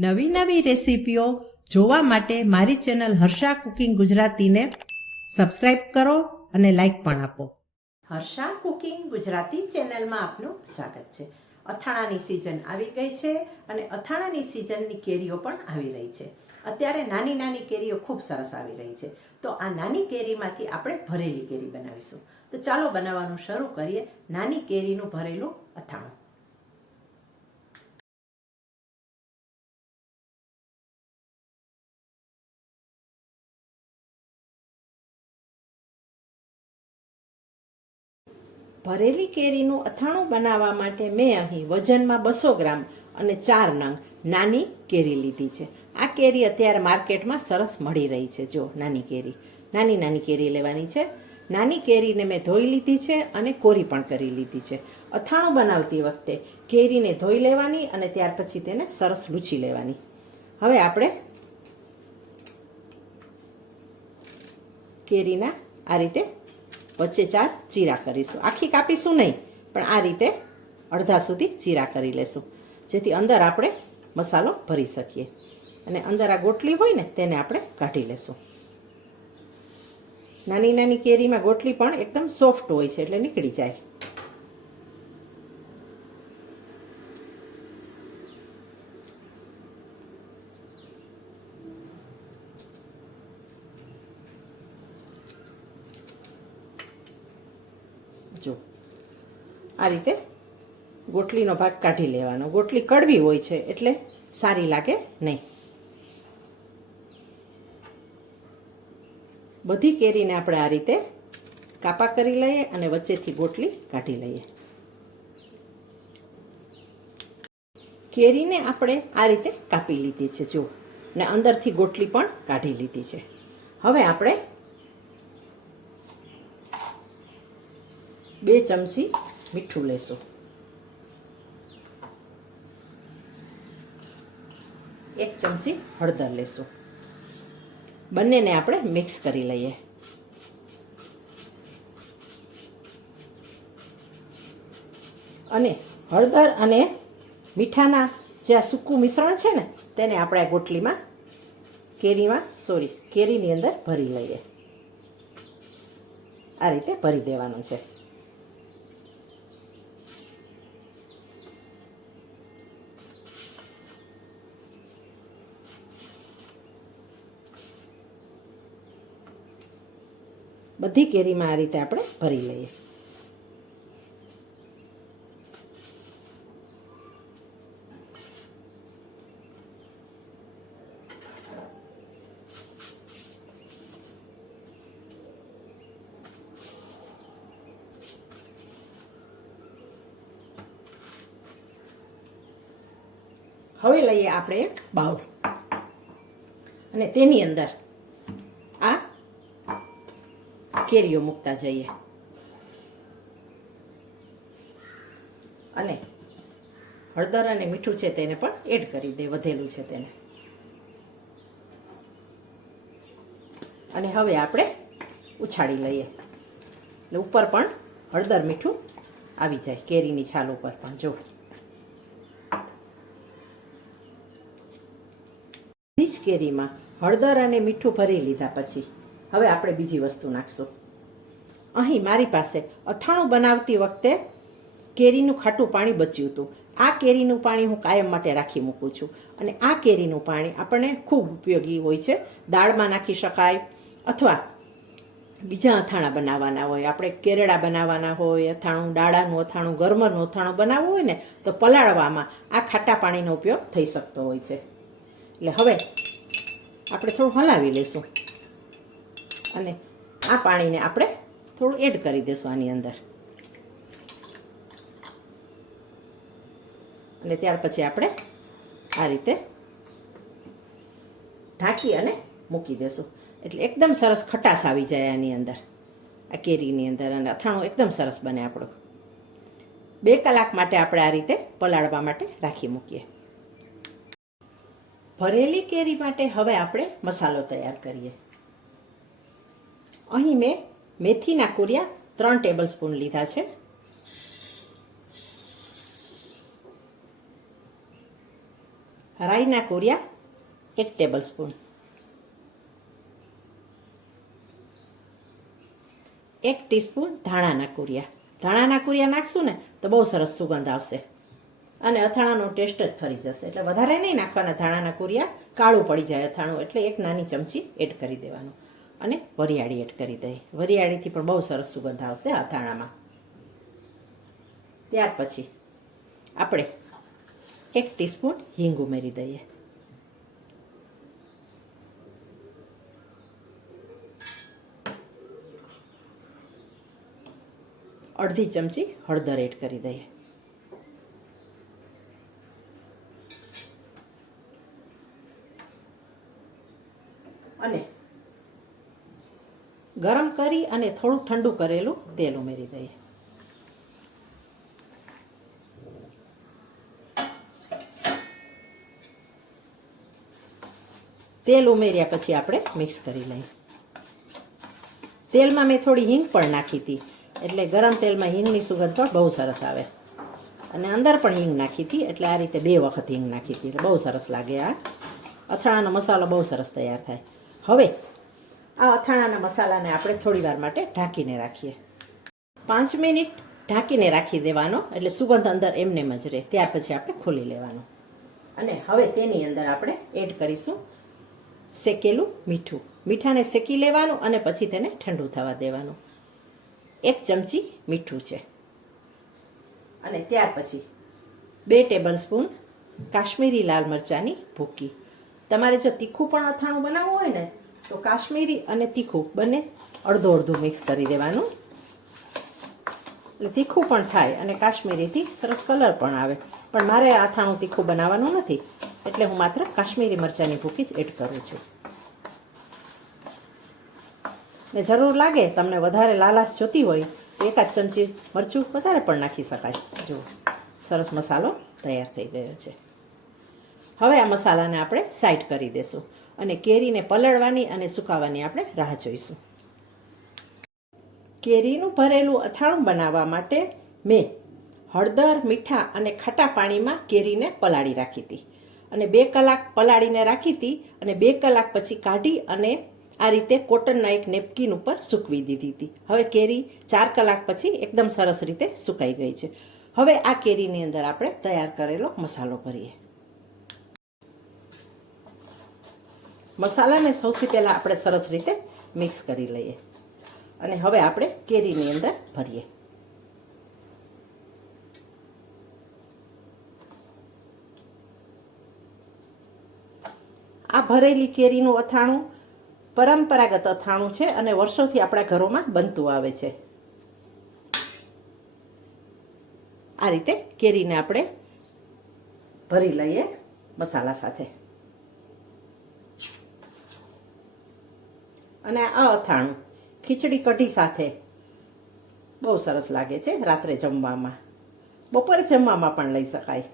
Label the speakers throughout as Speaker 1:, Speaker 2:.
Speaker 1: નવી નવી રેસીપીઓ જોવા માટે મારી ચેનલ હર્ષા કુકિંગ ગુજરાતીને સબસ્ક્રાઇબ કરો અને લાઈક પણ આપો. હર્ષા કુકિંગ ગુજરાતી ચેનલમાં આપનું સ્વાગત છે. અથાણાની સિઝન આવી ગઈ છે અને અથાણાની સિઝનની કેરીઓ પણ આવી રહી છે. અત્યારે નાની નાની કેરીઓ ખૂબ સરસ આવી રહી છે. તો આ નાની કેરીમાંથી આપણે ભરેલી કેરી બનાવીશું. તો ચાલો બનાવવાનું શરૂ કરીએ નાની કેરીનું ભરેલું અથાણું. ભરેલી કેરીનું અથાણું બનાવવા માટે મેં અહીં વજનમાં બસો ગ્રામ અને ચાર નંગ નાની કેરી લીધી છે. આ કેરી અત્યારે માર્કેટમાં સરસ મળી રહી છે. જો, નાની કેરી. નાની નાની કેરી લેવાની છે. નાની કેરીને મેં ધોઈ લીધી છે અને કોરી પણ કરી લીધી છે. અથાણું બનાવતી વખતે કેરીને ધોઈ લેવાની અને ત્યાર પછી તેને સરસ લૂછી લેવાની. હવે આપણે કેરીના આ રીતે વચ્ચે ચાર ચીરા કરીશું. આખી કાપીશું નહીં, પણ આ રીતે અડધા સુધી ચીરા કરી લેશું, જેથી અંદર આપણે મસાલો ભરી શકીએ. અને અંદર આ ગોટલી હોય ને, તેને આપણે કાઢી લેશું. નાની નાની કેરીમાં ગોટલી પણ એકદમ સોફ્ટ હોય છે, એટલે નીકળી જાય જો આ રીતે ગોટલીનો ભાગ કાઢી લેવાનો. ગોટલી કડવી હોય છે એટલે સારી લાગે નહીં. બધી કેરીને આપણે આ રીતે કાપા કરી લઈએ અને વચ્ચેથી ગોટલી કાઢી લઈએ. કેરીને આપણે આ રીતે કાપી લીધી છે જો ને અંદરથી ગોટલી પણ કાઢી લીધી છે. હવે આપણે બે ચમચી મીઠું લેશું એક ચમચી હળદર લેશું બંનેને આપણે મિક્સ કરી લઈએ. અને હળદર અને મીઠાના જે આ સૂકું મિશ્રણ છે ને તેને આપણે આ ગોટલીમાં કેરીમાં સોરી કેરીની અંદર ભરી લઈએ. આ રીતે ભરી દેવાનું છે. બધી કેરીમાં આ રીતે આપણે ભરી લઈએ. હવે લઈએ આપણે એક બાઉલ. અને તેની અંદર આ કેરીઓ મૂકતા જઈએ. અને હળદર અને મીઠું છે તેને પણ એડ કરી દે, વધેલું છે તેને. અને હવે આપણે ઉછાળી લઈએ. એટલે ઉપર પણ હળદર મીઠું આવી જાય, કેરીની છાલ ઉપર પણ, જો. જ કેરીમાં હળદર અને મીઠું ભરી લીધા પછી. હવે આપણે બીજી વસ્તુ નાખશું. અહીં મારી પાસે અથાણું બનાવતી વખતે કેરીનું ખાટું પાણી બચ્યું હતું. આ કેરીનું પાણી હું કાયમ માટે રાખી મૂકું છું. અને આ કેરીનું પાણી આપણને ખૂબ ઉપયોગી હોય છે. દાળમાં નાખી શકાય અથવા બીજા અથાણા બનાવવાના હોય. આપણે કેરડા બનાવવાના હોય, અથાણું ડાળાનું અથાણું ગરમરનું અથાણું બનાવવું હોય ને, તો પલાળવામાં આ ખાટા પાણીનો ઉપયોગ થઈ શકતો હોય છે. એટલે હવે આપણે થોડું હલાવી લઈશું. અને આ પાણીને આપણે થોડું એડ કરી દઈશું આની અંદર. અને ત્યાર પછી આપણે આ રીતે ઢાંકી અને મૂકી દેશું. એટલે એકદમ સરસ ખટાશ આવી જાય આની અંદર, આ કેરીની અંદર. અને અથાણું એકદમ સરસ બને આપણું. બે કલાક માટે આપણે આ રીતે પલાળવા માટે રાખી મૂકીએ. ભરેલી કેરી માટે હવે આપણે મસાલો તૈયાર કરીએ. અહીં મેં મેથીના કુરિયા ત્રણ ટેબલ સ્પૂન લીધા છે. રાઈના કોરિયા એક ટેબલ સ્પૂન એક ટીસ્પૂન ધાણાના કુરિયા. ધાણાના કુરિયા નાખશું ને તો બહુ સરસ સુગંધ આવશે. અને અથાણાનો ટેસ્ટ જ ફરી જશે. એટલે વધારે નહીં નાખવાના ધાણાના કુરિયા, કાળું પડી જાય અથાણું. એટલે એક નાની ચમચી એડ કરી દેવાનું. અને વરિયાળી એડ કરી દઈએ વરિયાળીથી પણ બહુ સરસ સુગંધ આવશે અથાણામાં ત્યાર પછી આપણે એક ટીસ્પૂન હિંગ ઉમેરી દઈએ. અડધી ચમચી હળદર એડ કરી દઈએ. અને ગરમ કરી અને થોડું ઠંડુ કરેલું તેલ ઉમેરી દઈએ. તેલ ઉમેર્યા પછી આપણે મિક્સ કરી લઈએ. તેલમાં મેં થોડી હિંગ પણ નાખી હતી. એટલે ગરમ તેલમાં હિંગની સુગંધ પણ બહુ સરસ આવે. અને અંદર પણ હિંગ નાખી હતી, એટલે આ રીતે બે વખત હિંગ નાખી હતી. એટલે બહુ સરસ લાગે આ. અથાણાનો મસાલો બહુ સરસ તૈયાર થાય. હવે આ અથાણાના મસાલાને આપણે થોડી વાર માટે ઢાંકીને રાખીએ. પાંચ મિનિટ ઢાંકીને રાખી દેવાનો, એટલે સુગંધ અંદર એમનેમ જ રહે. ત્યાર પછી આપણે ખોલી લેવાનું. અને હવે તેની અંદર આપણે એડ કરીશું શેકેલું મીઠું. મીઠાને શેકી લેવાનું અને પછી તેને ઠંડુ થવા દેવાનું. એક ચમચી મીઠું છે. અને ત્યાર પછી બે ટેબલ સ્પૂન કાશ્મીરી લાલ મરચાંની ભૂકી. તમારે જો તીખું પણ અથાણું બનાવવું હોય ને તો કાશ્મીરી અને તીખું બંને અડધો અડધું મિક્સ કરી દેવાનું. એટલે તીખું પણ થાય અને કાશ્મીરીથી સરસ કલર પણ આવે. પણ મારે અથાણું તીખું બનાવવાનું નથી. એટલે હું માત્ર કાશ્મીરી મરચાંની ભૂકી જ એડ કરું છું. ને જરૂર લાગે તમને વધારે લાલાશ જોતી હોય, તો એકાદ ચમચી મરચું વધારે પણ નાખી શકાય. જુઓ સરસ મસાલો તૈયાર થઈ ગયો છે. હવે આ મસાલાને આપણે સાઈડ કરી દેશું. અને કેરીને પલળવાની અને સુકાવાની આપણે રાહ જોઈશું. કેરીનું ભરેલું અથાણું બનાવવા માટે મેં હળદર, મીઠા અને ખાટા પાણીમાં કેરીને પલાળી રાખી હતી. અને બે કલાક પલાળીને રાખી હતી અને બે કલાક પછી કાઢી અને આ રીતે કોટનના એક નેપકિન ઉપર સૂકવી દીધી હતી. હવે કેરી ચાર કલાક પછી એકદમ સરસ રીતે સુકાઈ ગઈ છે. હવે આ કેરીની અંદર આપણે તૈયાર કરેલો મસાલો ભરીએ. મસાલાને સૌથી પહેલાં આપણે સરસ રીતે મિક્સ કરી લઈએ. અને હવે આપણે કેરીની અંદર ભરીએ. આ ભરેલી કેરીનું અથાણું પરંપરાગત અથાણું છે અને વર્ષોથી આપણા ઘરોમાં બનતું આવે છે. આ રીતે કેરીને આપણે ભરી લઈએ મસાલા સાથે. અને આ અથાણું ખીચડી કઢી સાથે બહુ સરસ લાગે છે રાત્રે જમવામાં. બપોરે જમવામાં પણ લઈ શકાય.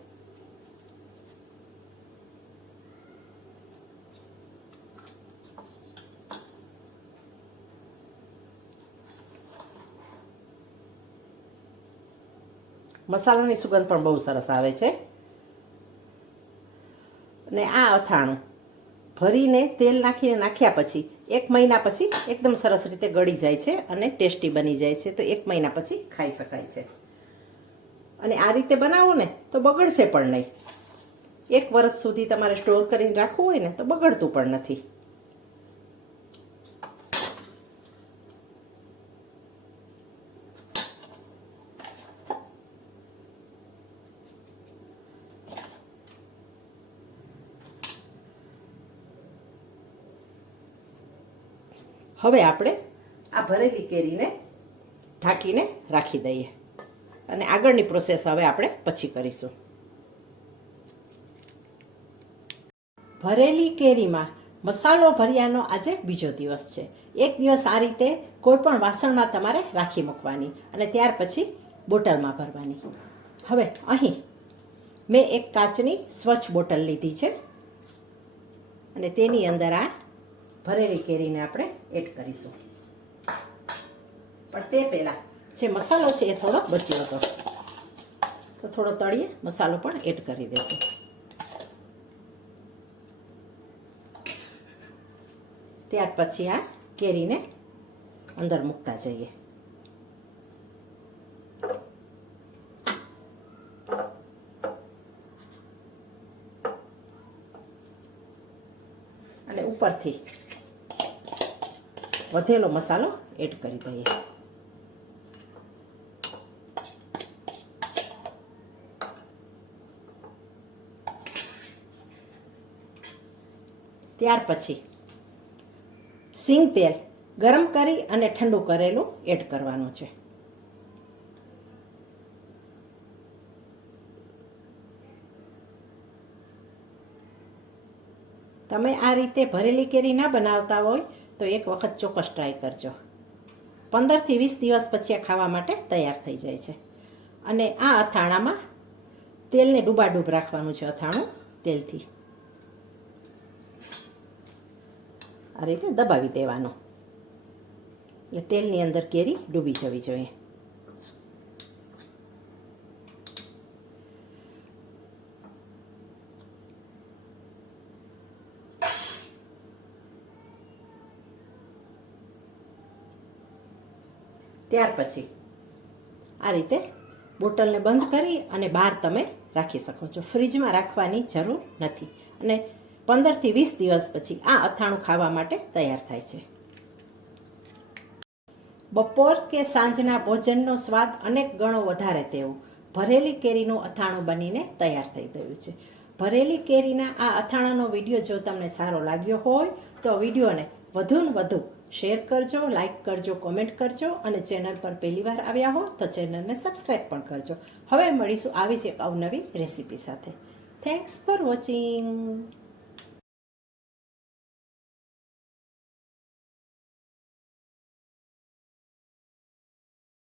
Speaker 1: મસાલાની સુગંધ પણ બહુ સરસ આવે છે. ને આ અથાણું ભરીને તેલ નાખીને નાખ્યા પછી, એક મહિના પછી એકદમ સરસ રીતે ગળી જાય છે અને ટેસ્ટી બની જાય છે. તો એક મહિના પછી ખાઈ શકાય છે. અને આ રીતે બનાવો ને, તો બગડશે પણ નહીં. એક વર્ષ સુધી તમારે સ્ટોર કરીને રાખવું હોય ને, તો બગડતું પણ નથી. હવે આપણે આ ભરેલી કેરીને ઢાંકીને રાખી દઈએ. અને આગળની પ્રોસેસ હવે આપણે પછી કરીશું. ભરેલી કેરીમાં મસાલો ભર્યાનો આજે બીજો દિવસ છે. એક દિવસ આ રીતે કોઈપણ વાસણમાં તમારે રાખી મૂકવાની અને ત્યાર પછી બોટલમાં ભરવાની. હવે અહીં મેં એક કાચની સ્વચ્છ બોટલ લીધી છે. અને તેની અંદર આ ભરેલી કેરીને આપણે એડ કરીશું. પણ તે પહેલાં જે મસાલો છે એ થોડો બચ્યો હતો. તો થોડો તળીએ, મસાલો પણ એડ કરી દેશું ત્યાર પછી આ કેરીને અંદર મૂકતા જઈએ. અને ઉપરથી વધેલો મસાલો એડ કરી દઈએ. ત્યાર પછી સિંગ તેલ ગરમ કરી અને ઠંડુ કરેલું એડ કરવાનું છે. તમે આ રીતે ભરેલી કેરી ના બનાવતા હોય તો એક વખત ચોક્કસ ટ્રાય કરજો. પંદરથી વીસ દિવસ પછી આ ખાવા માટે તૈયાર થઈ જાય છે. અને આ અથાણામાં તેલને ડૂબાડૂબ રાખવાનું છે અથાણું તેલથી. આ રીતે દબાવી દેવાનું. એટલે તેલની અંદર કેરી ડૂબી જવી જોઈએ. ત્યાર પછી આ રીતે બોટલને બંધ કરી અને બહાર તમે રાખી શકો છો. ફ્રીજમાં રાખવાની જરૂર નથી. અને પંદરથી વીસ દિવસ પછી આ અથાણું ખાવા માટે તૈયાર થાય છે. બપોર કે સાંજના ભોજનનો સ્વાદ અનેક ગણો વધારે તેવો ભરેલી કેરીનું અથાણું બનીને તૈયાર થઈ ગયું છે. ભરેલી કેરીના આ અથાણાનો વીડિયો જો તમને સારો લાગ્યો હોય તો વિડીયોને વધુ ને વધુ શેર કરજો લાઈક કરજો કોમેન્ટ કરજો અને ચેનલ પર પહેલી વાર આવ્યા હો તો ચેનલને સબસ્ક્રાઈબ પણ કરજો. હવે મળીશું આવી જ એક અવનવી રેસીપી સાથે. Thanks for watching